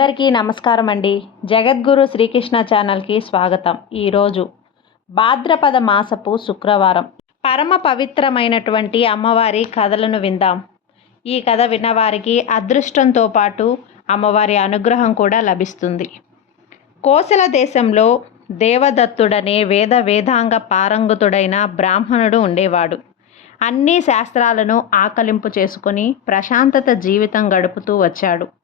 అందరికీ నమస్కారం అండి. జగద్గురు శ్రీకృష్ణ ఛానల్కి స్వాగతం. ఈరోజు భాద్రపద మాసపు శుక్రవారం. పరమ పవిత్రమైనటువంటి అమ్మవారి కథలను విందాం. ఈ కథ విన్నవారికి అదృష్టంతో పాటు అమ్మవారి అనుగ్రహం కూడా లభిస్తుంది. కోసల దేశంలో దేవదత్తుడనే వేద వేదాంగ పారంగతుడైన బ్రాహ్మణుడు ఉండేవాడు. అన్ని శాస్త్రాలను ఆకలింపు చేసుకుని ప్రశాంతత జీవితం గడుపుతూ వచ్చాడు.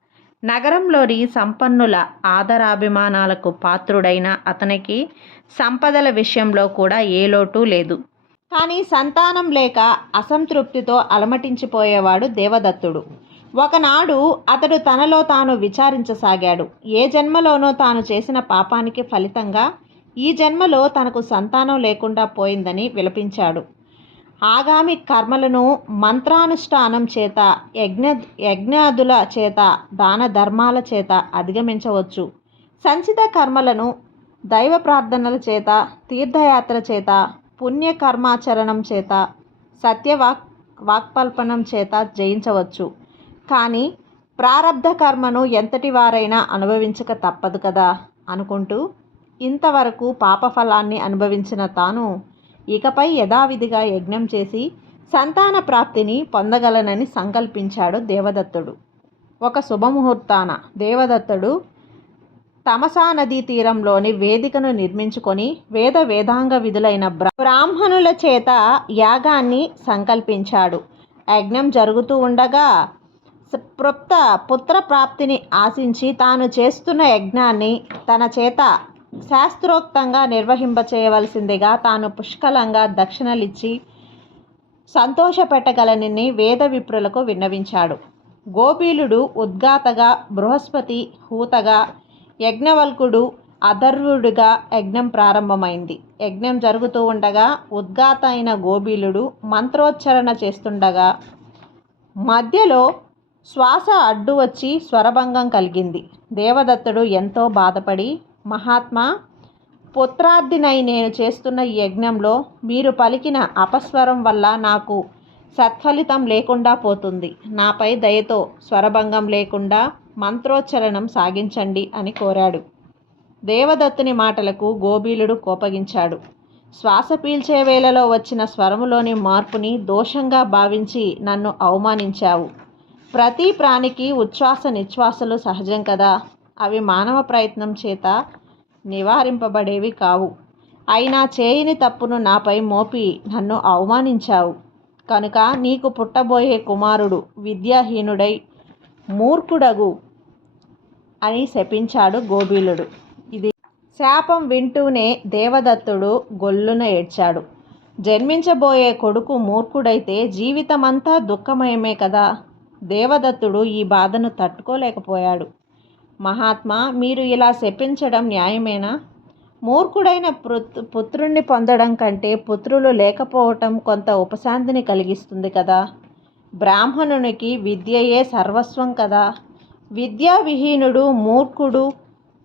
నగరంలోని సంపన్నుల ఆదరాభిమానాలకు పాత్రుడైన అతనికి సంపదల విషయంలో కూడా ఏ లోటు లేదు. కానీ సంతానం లేక అసంతృప్తితో అలమటించిపోయేవాడు దేవదత్తుడు. ఒకనాడు అతడు తనలో తాను విచారించసాగాడు. ఏ జన్మలోనో తాను చేసిన పాపానికి ఫలితంగా ఈ జన్మలో తనకు సంతానం లేకుండా పోయిందని విలపించాడు. ఆగామి కర్మలను మంత్రానుష్ఠానం చేత యజ్ఞ యజ్ఞాదుల చేత దాన ధర్మాల చేత అధిగమించవచ్చు. సంచిత కర్మలను దైవ ప్రార్థనల చేత తీర్థయాత్ర చేత పుణ్యకర్మాచరణం చేత సత్యవాక్ వాక్పల్పనం చేత జయించవచ్చు. కానీ ప్రారబ్ధ కర్మను ఎంతటి వారైనా అనుభవించక తప్పదు కదా అనుకుంటూ ఇంతవరకు పాపఫలాన్ని అనుభవించిన తాను ఇకపై యథావిధిగా యజ్ఞం చేసి సంతాన ప్రాప్తిని పొందగలనని సంకల్పించాడు దేవదత్తుడు. ఒక శుభముహూర్తాన దేవదత్తుడు తమసా నదీ తీరంలోని వేదికను నిర్మించుకొని వేద వేదాంగ విధులైన బ్రాహ్మణుల చేత యాగాన్ని సంకల్పించాడు. యజ్ఞం జరుగుతూ ఉండగా ప్రొప్త పుత్ర ప్రాప్తిని ఆశించి తాను చేస్తున్న యజ్ఞాన్ని తన చేత శాస్త్రోక్తంగా నిర్వహింపచేయవలసిందిగా తాను పుష్కలంగా దక్షిణలిచ్చి సంతోషపెట్టగలనని వేద విప్రులకు విన్నవించాడు. గోపీలుడు ఉద్గాతగా బృహస్పతి హూతగా యజ్ఞవల్కుడు అధర్వుడిగా యజ్ఞం ప్రారంభమైంది. యజ్ఞం జరుగుతూ ఉండగా ఉద్గాత అయిన గోబీలుడు మంత్రోచ్చరణ చేస్తుండగా మధ్యలో శ్వాస అడ్డు వచ్చి స్వరభంగం కలిగింది. దేవదత్తుడు ఎంతో బాధపడి మహాత్మా పుత్రార్థినై నేను చేస్తున్న ఈ యజ్ఞంలో మీరు పలికిన అపస్వరం వల్ల నాకు సత్ఫలితం లేకుండా పోతుంది. నాపై దయతో స్వరభంగం లేకుండా మంత్రోచ్చరణం సాగించండి అని కోరాడు. దేవదత్తుని మాటలకు గోబీలుడు కోపగించాడు. శ్వాస పీల్చే వేళలో వచ్చిన స్వరములోని మార్పుని దోషంగా భావించి నన్ను అవమానించావు. ప్రతి ప్రాణికి ఉచ్ఛ్వాస నిశ్వాసలు సహజం కదా. అవి మానవ ప్రయత్నం చేత నివారింపబడేవి కావు. అయినా చేయని తప్పును నాపై మోపి నన్ను అవమానించావు. కనుక నీకు పుట్టబోయే కుమారుడు విద్యాహీనుడై మూర్ఖుడగు అని శపించాడు గోబీలుడు. ఇది శాపం వింటూనే దేవదత్తుడు గొల్లున ఏడ్చాడు. జన్మించబోయే కొడుకు మూర్ఖుడైతే జీవితమంతా దుఃఖమయమే కదా. దేవదత్తుడు ఈ బాధను తట్టుకోలేకపోయాడు. మహాత్మా మీరు ఇలా శపించడం న్యాయమేనా? మూర్ఖుడైన పుత్రుణ్ణి పొందడం కంటే పుత్రులు లేకపోవటం కొంత ఉపశాంతిని కలిగిస్తుంది కదా. బ్రాహ్మణునికి విద్యయే సర్వస్వం కదా. విద్యావిహీనుడు మూర్ఖుడు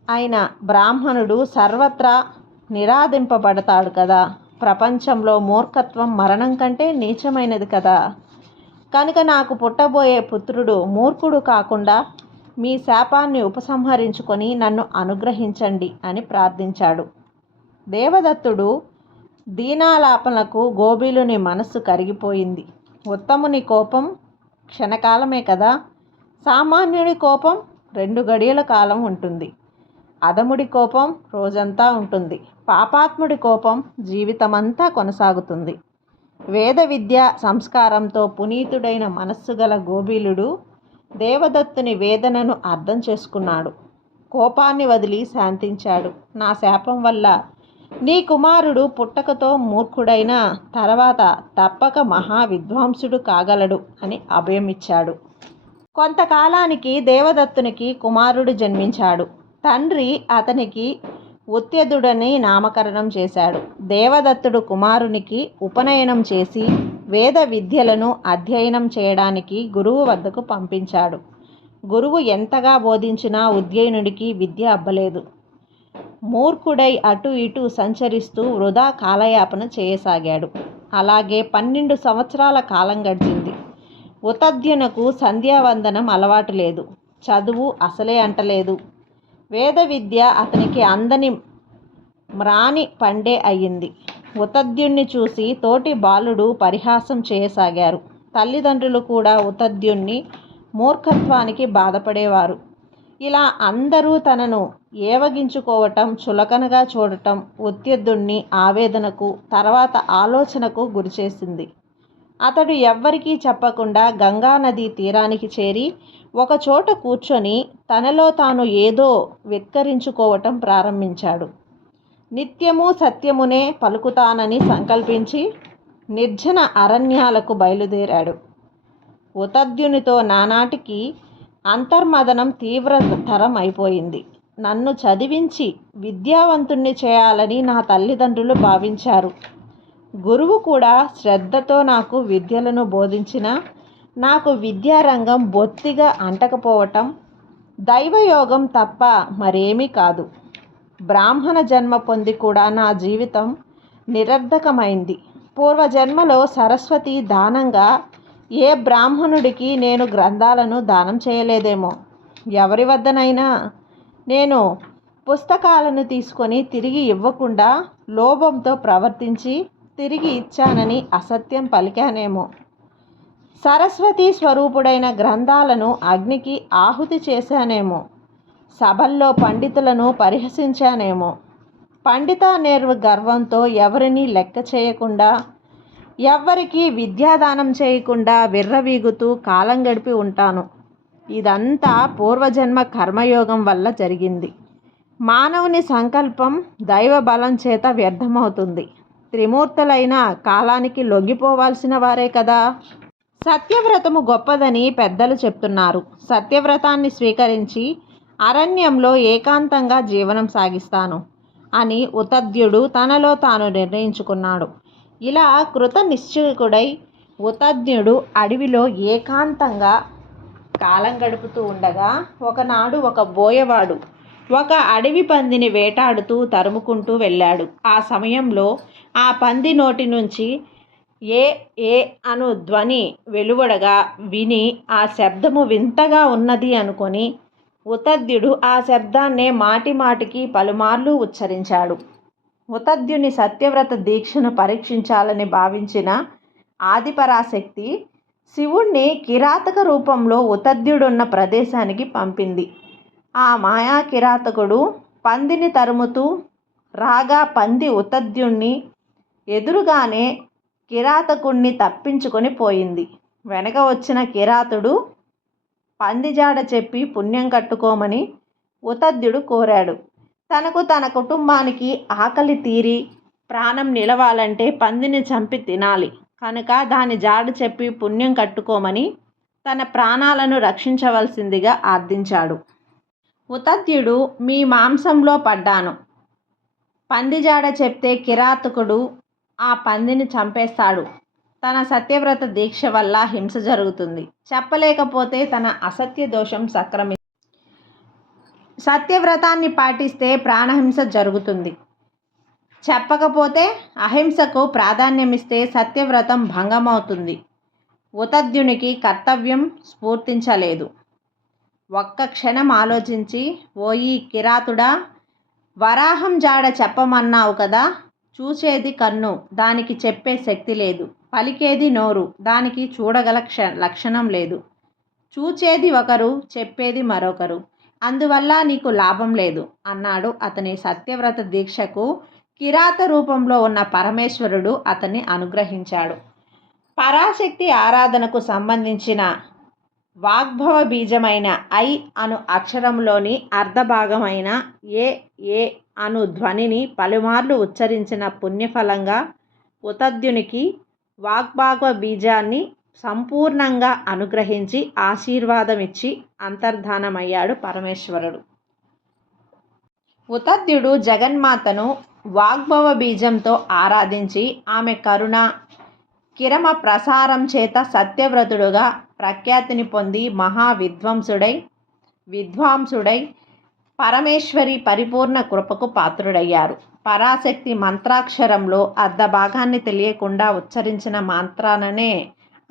అయిన బ్రాహ్మణుడు సర్వత్రా నిరాధింపబడతాడు కదా. ప్రపంచంలో మూర్ఖత్వం మరణం కంటే నీచమైనది కదా. కనుక నాకు పుట్టబోయే పుత్రుడు మూర్ఖుడు కాకుండా మీ శాపాన్ని ఉపసంహరించుకొని నన్ను అనుగ్రహించండి అని ప్రార్థించాడు. దేవదత్తుడు దీనాలాపనకు గోబీలుని మనస్సు కరిగిపోయింది. ఉత్తముని కోపం క్షణకాలమే కదా. సామాన్యుడి కోపం రెండు గడియల కాలం ఉంటుంది. అదముడి కోపం రోజంతా ఉంటుంది. పాపాత్ముడి కోపం జీవితమంతా కొనసాగుతుంది. వేద విద్య సంస్కారంతో పునీతుడైన మనస్సు గల గోబీలుడు దేవదత్తుని వేదనను అర్థం చేసుకున్నాడు. కోపాన్ని వదిలి శాంతించాడు. నా శాపం వల్ల నీ కుమారుడు పుట్టకతో మూర్ఖుడైన తర్వాత తప్పక మహా విద్వాంసుడు కాగలడు అని అభయమిచ్చాడు కొంతకాలానికి దేవదత్తునికి కుమారుడు జన్మించాడు. తండ్రి అతనికి ఉత్యదుడని నామకరణం చేశాడు. దేవదత్తుడు కుమారునికి ఉపనయనం చేసి వేద విద్యలను అధ్యయనం చేయడానికి గురువు వద్దకు పంపించాడు. గురువు ఎంతగా బోధించినా ఉద్యయనుడికి విద్య అబ్బలేదు. మూర్ఖుడై అటు ఇటు సంచరిస్తూ వృధా కాలయాపన చేయసాగాడు. అలాగే పన్నెండు సంవత్సరాల కాలం గడిచింది. ఉతధ్యునకు సంధ్యావందనం అలవాటు లేదు. చదువు అసలే అంటలేదు. వేద విద్య అతనికి అందని మ్రాని పండే అయ్యింది. ఉతద్యుణ్ణి చూసి తోటి బాలుడు పరిహాసం చేయసాగారు. తల్లిదండ్రులు కూడా ఉతద్యుణ్ణి మూర్ఖత్వానికి బాధపడేవారు. ఇలా అందరూ తనను ఏవగించుకోవటం చులకనగా చూడటం ఉత్యద్దుణ్ణి ఆవేదనకు తర్వాత ఆలోచనకు గురిచేసింది. అతడు ఎవ్వరికీ చెప్పకుండా గంగానది తీరానికి చేరి ఒకచోట కూర్చొని తనలో తాను ఏదో వెత్కరించుకోవటం ప్రారంభించాడు. నిత్యము సత్యమునే పలుకుతానని సంకల్పించి నిర్జన అరణ్యాలకు బయలుదేరాడు. ఉతద్యునితో నానాటికి అంతర్మదనం తీవ్రతరం అయిపోయింది నన్ను చదివించి విద్యావంతుణ్ణి చేయాలని నా తల్లిదండ్రులు భావించారు. గురువు కూడా శ్రద్ధతో నాకు విద్యలను బోధించిన నాకు విద్యారంగం బొత్తిగా అంటకపోవటం దైవయోగం తప్ప మరేమీ కాదు. బ్రాహ్మణ జన్మ పొంది కూడా నా జీవితం నిరర్ధకమైంది. పూర్వజన్మలో సరస్వతి దానంగా ఏ బ్రాహ్మణుడికి నేను గ్రంథాలను దానం చేయలేదేమో? ఎవరి వద్దనైనా? నేను పుస్తకాలను తీసుకొని తిరిగి ఇవ్వకుండా లోభంతో ప్రవర్తించి తిరిగి ఇచ్చానని అసత్యం పలికానేమో? సరస్వతి స్వరూపుడైన గ్రంథాలను అగ్నికి ఆహుతి చేశానేమో? సభల్లో పండితులను పరిహసించానేమో. పండిత నేర్వ గర్వంతో ఎవరిని లెక్క చేయకుండా ఎవ్వరికీ విద్యాదానం చేయకుండా విర్రవీగుతూ కాలం గడిపి ఉంటాను. ఇదంతా పూర్వజన్మ కర్మయోగం వల్ల జరిగింది. మానవుని సంకల్పం దైవ బలం చేత వ్యర్థమవుతుంది. త్రిమూర్తులైన కాలానికి లొంగిపోవాల్సిన వారే కదా. సత్యవ్రతము గొప్పదని పెద్దలు చెప్తున్నారు. సత్యవ్రతాన్ని స్వీకరించి అరణ్యంలో ఏకాంతంగా జీవనం సాగిస్తాను అని ఉతద్యుడు తనలో తాను నిర్ణయించుకున్నాడు. ఇలా కృత నిశ్చయకుడై ఉతజ్ఞుడు అడవిలో ఏకాంతంగా కాలం గడుపుతూ ఉండగా ఒకనాడు ఒక బోయవాడు ఒక అడవి పందిని వేటాడుతూ తరుముకుంటూ వెళ్ళాడు. ఆ సమయంలో ఆ పంది నోటి నుంచి ఏ ఏ అను ధ్వని వెలువడగా విని ఆ శబ్దము వింతగా ఉన్నది అనుకొని ఉతద్యుడు ఆ శబ్దాన్నే మాటి మాటికి పలుమార్లు ఉచ్చరించాడు. ఉతద్యుని సత్యవ్రత దీక్షను పరీక్షించాలని భావించిన ఆదిపరాశక్తి శివుణ్ణి కిరాతక రూపంలో ఉతద్యుడున్న ప్రదేశానికి పంపింది. ఆ మాయా కిరాతకుడు పందిని తరుముతూ రాగా పంది ఉతద్యుణ్ణి ఎదురుగానే కిరాతకుణ్ణి తప్పించుకొని పోయింది. వెనక వచ్చిన కిరాతుడు పందిజాడ చెప్పి పుణ్యం కట్టుకోమని ఉతద్యుడు కోరాడు. తనకు తన కుటుంబానికి ఆకలి తీరి ప్రాణం నిలవాలంటే పందిని చంపి తినాలి. కనుక దాని జాడు చెప్పి పుణ్యం కట్టుకోమని తన ప్రాణాలను రక్షించవలసిందిగా ఆర్థించాడు. ఉతద్యుడు మీ మాంసంలో పడ్డాను. పందిజాడ చెప్తే కిరాతకుడు ఆ పందిని చంపేస్తాడు. తన సత్యవ్రత దీక్ష వల్ల హింస జరుగుతుంది. చెప్పలేకపోతే తన అసత్య దోషం సక్రమి సత్యవ్రతాన్ని పాటిస్తే ప్రాణహింస జరుగుతుంది. చెప్పకపోతే అహింసకు ప్రాధాన్యమిస్తే సత్యవ్రతం భంగమవుతుంది. ఉతద్యునికి కర్తవ్యం స్ఫూర్తించలేదు. ఒక్క క్షణం ఆలోచించి ఓయి కిరాతుడా వరాహం జాడ చెప్పమన్నావు కదా చూసేది కన్ను దానికి చెప్పే శక్తి లేదు. పలికేది నోరు. దానికి చూడగల క్ష లక్షణం లేదు. చూచేది ఒకరు చెప్పేది మరొకరు. అందువల్ల నీకు లాభం లేదు అన్నాడు అతని సత్యవ్రత దీక్షకు కిరాత రూపంలో ఉన్న పరమేశ్వరుడు అతన్ని అనుగ్రహించాడు. పరాశక్తి ఆరాధనకు సంబంధించిన వాగ్భవ బీజమైన ఐ అను అక్షరంలోని అర్ధభాగమైన ఏ ఏ అను ధ్వనిని పలుమార్లు ఉచ్చరించిన పుణ్యఫలంగా ఉతద్యునికి వాగ్భాగ బీజాన్ని సంపూర్ణంగా అనుగ్రహించి ఆశీర్వాదమిచ్చి అంతర్ధానమయ్యాడు పరమేశ్వరుడు. ఉతద్యుడు జగన్మాతను వాగ్భవ బీజంతో ఆరాధించి ఆమె కరుణ కిరమ ప్రసారం చేత సత్యవ్రతుడుగా ప్రఖ్యాతిని పొంది మహా విద్వాంసుడై విద్వాంసుడై పరమేశ్వరి పరిపూర్ణ కృపకు పాత్రుడయ్యారు. పరాశక్తి మంత్రాక్షరంలో అర్ధ భాగాన్ని తెలియకుండా ఉచ్చరించిన మంత్రాననే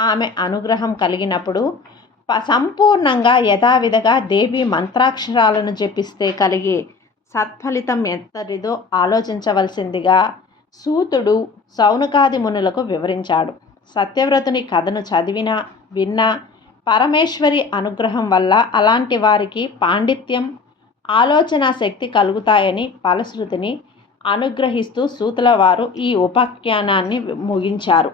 ఆమె అనుగ్రహం కలిగినప్పుడు ప- సంపూర్ణంగా యథావిధిగా దేవి మంత్రాక్షరాలను జపిస్తే కలిగే సత్ఫలితం ఎంతటిదో ఆలోచించవలసిందిగా సూతుడు సౌనకాది మునులకు వివరించాడు. సత్యవ్రతుని కథను చదివినా విన్నా పరమేశ్వరి అనుగ్రహం వల్ల అలాంటి వారికి పాండిత్యం ఆలోచన శక్తి కలుగుతాయని ఫలశ్రుతిని అనుగ్రహిస్తూ సూతుల వారు ఈ ఉపాఖ్యానాన్ని ముగించారు.